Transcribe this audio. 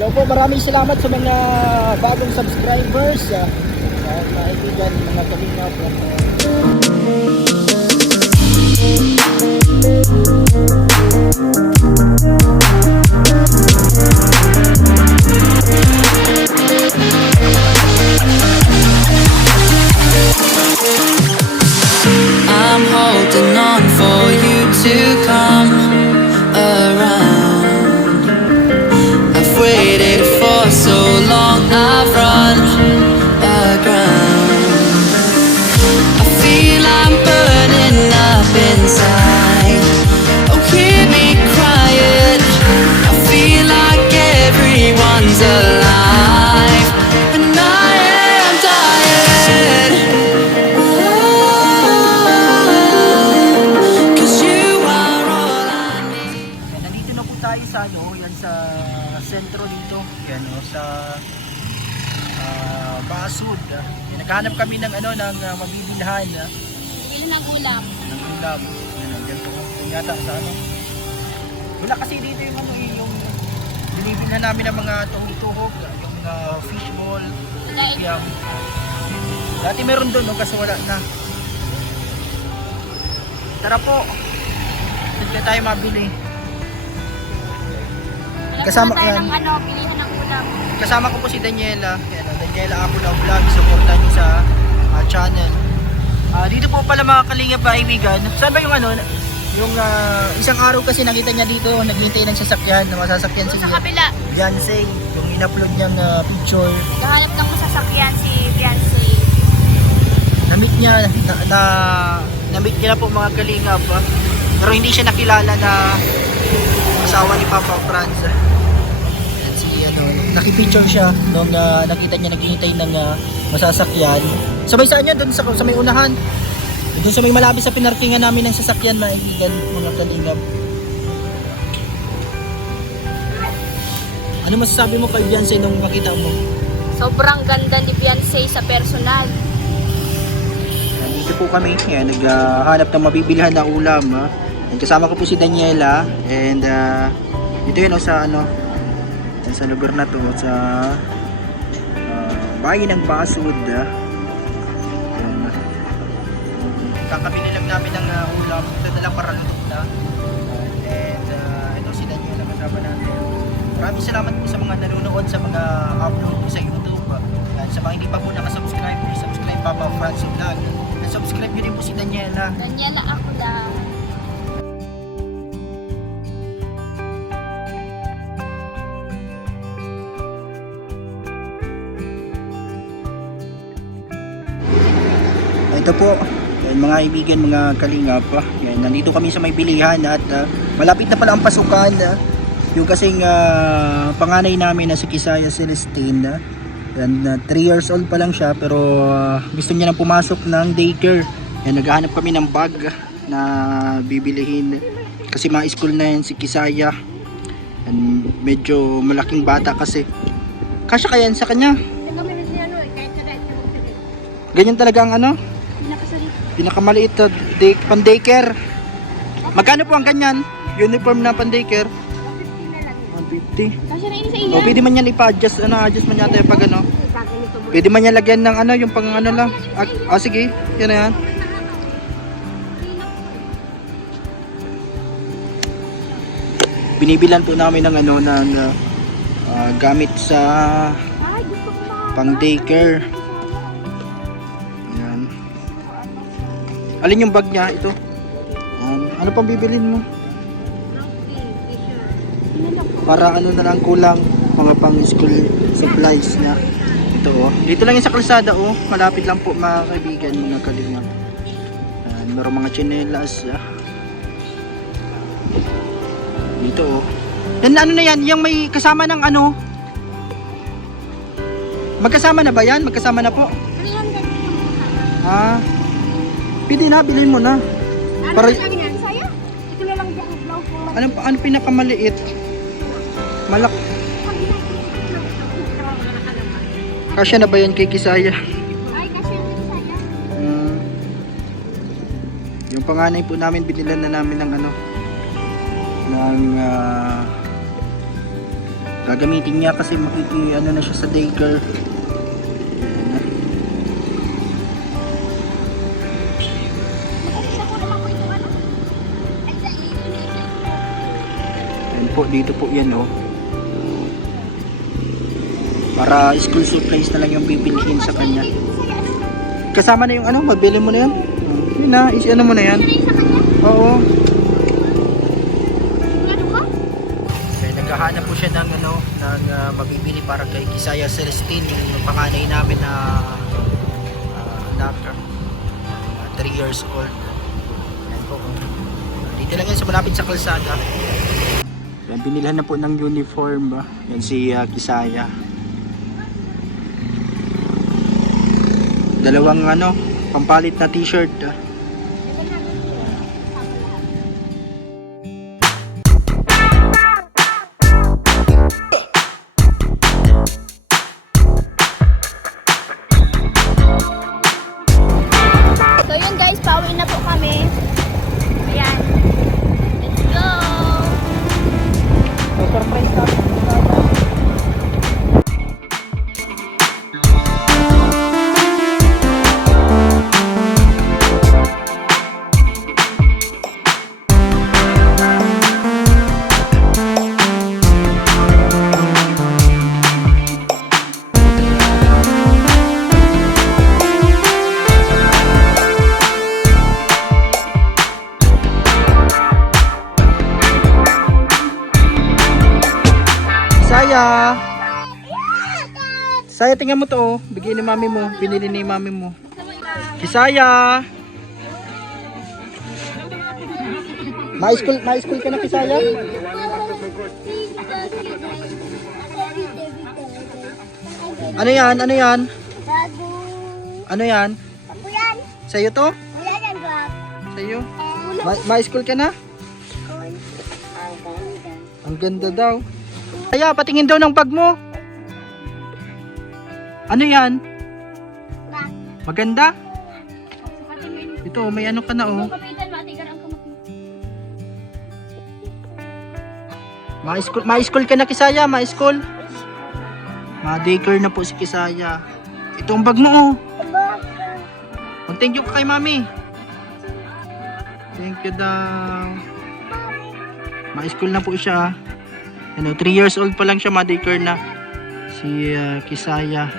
Hello po, maraming salamat sa mga bagong subscribers. Mga kaibigan, mga kalingap. I'm holding on for you to come around. I've waited for so long, I've run aground. I feel I'm burning up inside. Oh, hear me crying. I feel like everyone's alive, and I am dying. Nandito na po tayo sa yan sa sentro dito. Yan sa Basud. Yan, naghahanap kami ng mabibilhan Bili ng ulam. ng ulam. Yan, nandiyan po kung yata sa wala kasi dito yung binibilhan namin ng mga tuhog, yung fish ball, yung dati meron doon, kasi wala na. Tara po, dito tayo mabili. Kasama tayo yan. ng bilihan ng ulam. Kasama ko po si Daniela. Yan, Daniela Akulaw Vlog. Supportan niyo sa channel. Dito po pala mga kalingap kaibigan. Saan ba yung yung isang araw kasi nakita niya dito, naghihintay ng sasakyan, na masasakyan Doon si sa kabila. Beyonce. Yung in-upload niyang picture. Nahanap ng masasakyan si Beyonce. Na-meet niya na-meet niya na po mga kalingap. Pero hindi siya nakilala na asawa ni Papa Franz. Yan si nakipicture siya nung nakita niya naghihintay ng masasakyan. Sabay saan niya doon sa may unahan. Doon sa may malapit sa pinarkingan namin ng sasakyan, mga kaibigan, mga kalingap. Ano masasabi mo kay Beyonce nung makita mo? Sobrang ganda ni Beyonce sa personal. Nandito po kami, naghahanap ng mabibilhan na ulam. Kasama ko po si Daniela, and dito yun sa lugar na to, sa bayan ng Basud. Kakabili lang namin ng ulam, ito na lang para luto na. And ito si Daniela kasama natin. Maraming salamat po sa mga nanonood sa mga upload ko sa YouTube. Sa mga hindi pa po nakasubscribe, subscribe Papa Franz Vlog. Subscribe nyo din po si Daniela. Daniela Akulaw. Ito po, yan, mga kaibigan, mga kalingap. Yan, nandito kami sa may bilihan at malapit na pala ang pasukan. Yung kasing panganay namin na si Kisaya Celestine. Yan, 3 years old pa lang siya, pero gusto niya nang pumasok ng daycare. Yan, naghahanap kami ng bag na bibilihin. Kasi mga school na yan si Kisaya. Yan, medyo malaking bata kasi. Kasya kaya yan sa kanya? Ganyan talaga ang pinakamaliit na pan-daycare. Magkano po ang ganyan? Uniform na pan-daycare? 150. O, pwede man yan ipa-adjust, adjust man yata yung pag pwede man yan lagyan ng yung pang lang. Sige, yan na yan. Binibilan po namin ng ng gamit sa pang-daycare. Alin yung bag niya? Ito. Ano pang bibilin mo? Para na lang kulang mga pang school supplies niya. Ito Dito lang yung sa kalsada Malapit lang po mga kaibigan, mga kalingap. Meron mga tsinelas. Dito Yan na yan? Yung may kasama ng Magkasama na ba yan? Magkasama na po? Pwede na, bilhin mo na. Para Ito na lang yung blouse mo. ano pinakamaliit? Malak. Kasya na ba yan kay Kisaya? Ay, kasi saya. Yung panganay po namin, binilan na namin ng Gagamitin niya kasi ano na siya sa daycare. Isa po naman po ito ano. Ay, sa Indonesia. Ayan po, dito po yan oh. Para school supplies na lang yung bibilihin sa kanya. Kasama na yung ano, magbili mo na yan. Yun na, ano mo na yan. Oo. Ano ka? Kaya naghahanap po siya ng ano, ng mabibili para kay Kisaya Celestine, yung panganay namin na anak, 3 years old. Ayan po. Dito lang yan sa malapit sa kalsada. Ayan, binilhan na po ng uniform ba? Yan si Kisaya. Dalawang ano, pampalit na t-shirt. So yun guys, pauwi na po kami. Ayan. Let's go! Surprise na. Saya. Saya, tingnan mo to oh. Bigyan ni mami mo. Binili ni mami mo. Kisaya. Ma-school ka na, Kisaya? Ano yan? Ano yan? Bago. Ano yan? Ako yan. Sa'yo to? Wala yan, Gab. Sa'yo? Ma-school ka na? Ang ganda daw. Kaya, patingin daw ng bag mo. Ano yan? Maganda? Ito, may ano ka na oh. Kapitan, matigar ang kamot mo. Ma-school ka na, Kisaya, ma-school. Ma-daycare na po si Kisaya. Ito ang bag mo oh. Mag-thank you ka kay mami. Thank you daw. Ma-school na po siya. Ano, 3 years old pa lang siya, ma-daycare na. Si Kisaya.